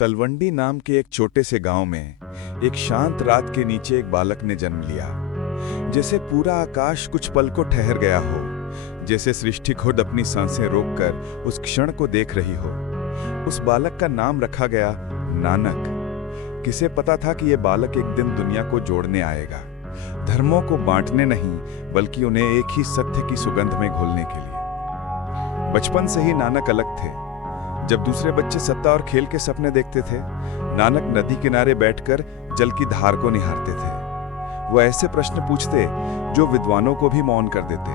तलवंडी नाम के एक छोटे से गांव में एक शांत रात के नीचे एक बालक ने जन्म लिया। जैसे पूरा आकाश कुछ पल को ठहर गया हो, जैसे सृष्टि खुद अपनी सांसें रोककर उस क्षण को देख रही हो। उस बालक का नाम रखा गया नानक। किसे पता था कि यह बालक एक दिन दुनिया को जोड़ने आएगा, धर्मों को बांटने नहीं बल्कि उन्हें एक ही सत्य की सुगंध में घोलने के लिए। बचपन से ही नानक अलग थे। जब दूसरे बच्चे सत्ता और खेल के सपने देखते थे, नानक नदी किनारे बैठकर जल की धार को निहारते थे। वो ऐसे प्रश्न पूछते जो विद्वानों को भी मौन कर देते।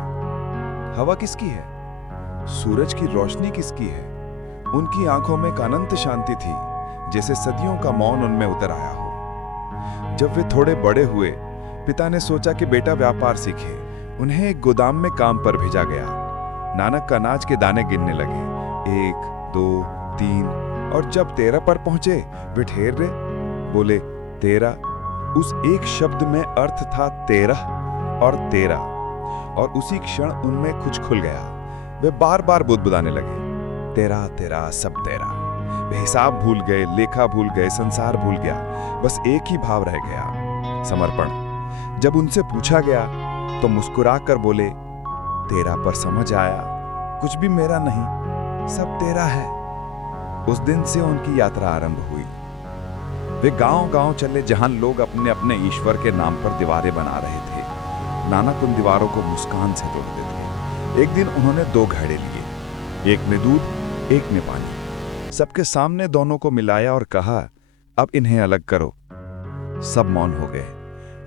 हवा किसकी है? सूरज की रोशनी किसकी है? उनकी आंखों में एक अनंत शांति थी, जैसे सदियों का मौन उनमें उतर आया हो। जब वे थोड़े बड़े हुए, पिता ने सोचा कि बेटा व्यापार सीखे। उन्हें एक गोदाम में काम पर भेजा गया। नानक अनाज के दाने गिनने लगे, 1, 2, 3, और जब 13 पर पहुंचे वे ठहर गए। बोले 13। उस एक शब्द में अर्थ था 13 और 13, और उसी क्षण उनमें कुछ खुल गया। वे बार बार बुदबुदाने लगे, 13 13 सब 13। वे हिसाब भूल गए, लेखा भूल गए, संसार भूल गया। बस एक ही भाव रह गया, समर्पण। जब उनसे पूछा गया तो मुस्कुरा कर बोले, 13 पर समझ आया, कुछ भी मेरा नहीं, सब तेरा है। उस दिन से उनकी यात्रा आरंभ हुई। वे गांव-गांव चले जहां लोग अपने अपने ईश्वर के नाम पर दीवारें बना रहे थे। नानक उन दीवारों को मुस्कान से तोड़ते थे। एक दिन उन्होंने 2 घड़े लिए, एक में दूध, एक में पानी। सबके सामने दोनों को मिलाया और कहा, अब इन्हें अलग करो। सब मौन हो गए।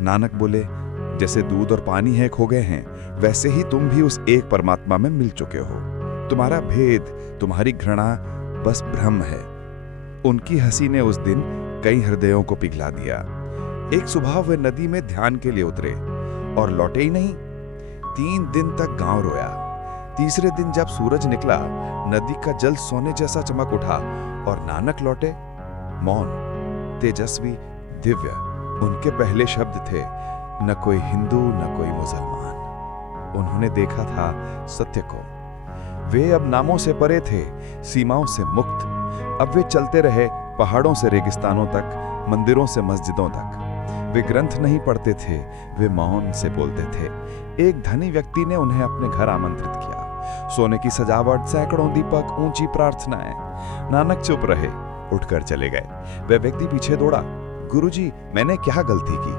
नानक बोले, जैसे दूध और पानी एक हो गए हैं, वैसे ही तुम भी उस एक परमात्मा में मिल चुके हो। तुम्हारा भेद, तुम्हारी घृणा बस भ्रम है। उनकी हंसी ने उस दिन कई हृदयों को पिघला दिया। एक सुबह वे नदी में ध्यान के लिए उतरे और लौटे ही नहीं। 3 दिन तक गांव रोया। तीसरे दिन जब सूरज निकला, नदी का जल सोने जैसा चमक उठा और नानक लौटे, मौन, तेजस्वी, दिव्य। उनके पहले शब्द थे, न कोई हिंदू न कोई मुसलमान। उन्होंने देखा था सत्य को। वे अब नामों से परे थे, सीमाओं से मुक्त। अब वे चलते रहे, पहाड़ों से रेगिस्तानों तक, मंदिरों से मस्जिदों तक। वे ग्रंथ नहीं पढ़ते थे, वे मौन से बोलते थे। एक धनी व्यक्ति ने उन्हें अपने घर आमंत्रित किया। सोने की सजावट, सैकड़ों दीपक, ऊंची प्रार्थनाएं। नानक चुप रहे, उठकर चले गए। वह व्यक्ति पीछे दौड़ा, गुरुजी, मैंने क्या गलती की?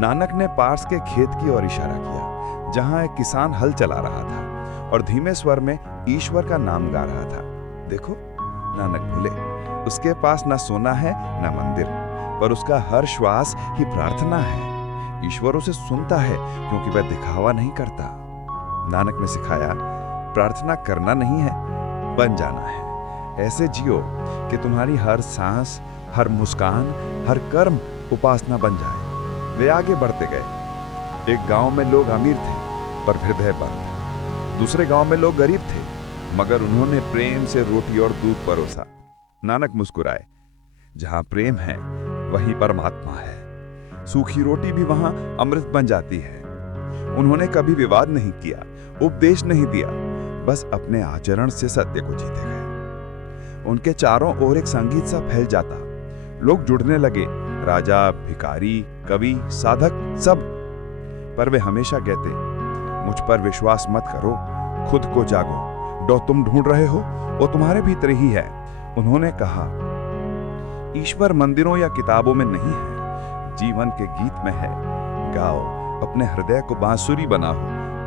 नानक ने पास के खेत की ओर इशारा किया, जहां एक किसान हल चला रहा था और धीमे स्वर में ईश्वर का नाम गा रहा था। देखो, नानक बोले, उसके पास न सोना है न मंदिर, पर उसका हर श्वास ही प्रार्थना है। ईश्वर उसे सुनता है क्योंकि वह दिखावा नहीं करता। नानक ने सिखाया, प्रार्थना करना नहीं है, बन जाना है। ऐसे जियो कि तुम्हारी हर सांस, हर मुस्कान, हर कर्म उपासना बन जाए। वे आगे बढ़ते गए। एक गांव में लोग अमीर थे पर हृदय बंद। दूसरे गांव में लोग गरीब थे, मगर उन्होंने प्रेम से रोटी और दूध परोसा। नानक मुस्कुराए, जहां प्रेम है वहीं परमात्मा है। सूखी रोटी भी वहां अमृत बन जाती है। उन्होंने कभी विवाद नहीं किया, उपदेश नहीं दिया, बस अपने आचरण से सत्य को जीते गए। उनके चारों ओर एक संगीत सा फैल जाता। लोग जुड़ने लगे, राजा, भिखारी, कवि, साधक, सब। पर वे हमेशा कहते, मुझ पर विश्वास मत करो, खुद को जागो। जो तुम ढूंढ रहे हो वो तुम्हारे भीतर ही है। उन्होंने कहा, ईश्वर मंदिरों या किताबों में नहीं है, जीवन के गीत में है। गाओ, अपने हृदय को बांसुरी बनाओ,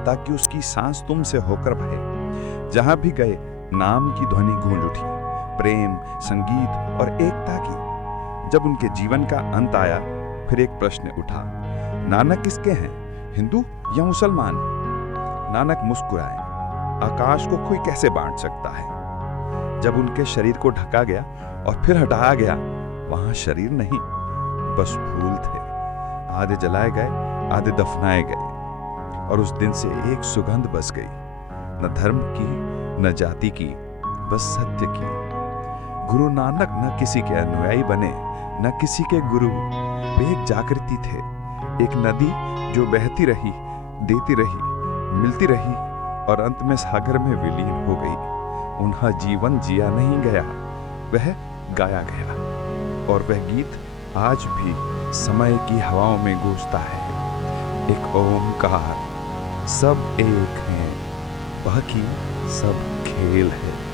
ताकि उसकी सांस तुमसे होकर बहे। जहां भी गए, नाम की ध्वनि गूंज उठी, प्रेम, संगीत और एकता की। जब उनके जीवन का अंत आया, फिर एक प्रश्न उठा, नानक किसके हैं, हिंदू या मुसलमान? नानक मुस्कुराए, आकाश को कोई कैसे बांट सकता है? जब उनके शरीर को ढका गया और फिर हटाया गया, वहां शरीर नहीं, बस फूल थे। आधे जलाए गए, आधे दफनाए गए, और उस दिन से एक सुगंध बस गई, न धर्म की न जाति की, बस सत्य की। गुरु नानक न किसी के अनुयायी बने, न किसी के गुरु। वे एक जागृति थे, एक नदी जो बहती रही, देती रही, मिलती रही और अंत में सागर में विलीन हो गई। उनका जीवन जिया नहीं गया, वह गाया गया। और वह गीत आज भी समय की हवाओं में गूंजता है, एक ओमकार, सब एक हैं, बाकी सब खेल है।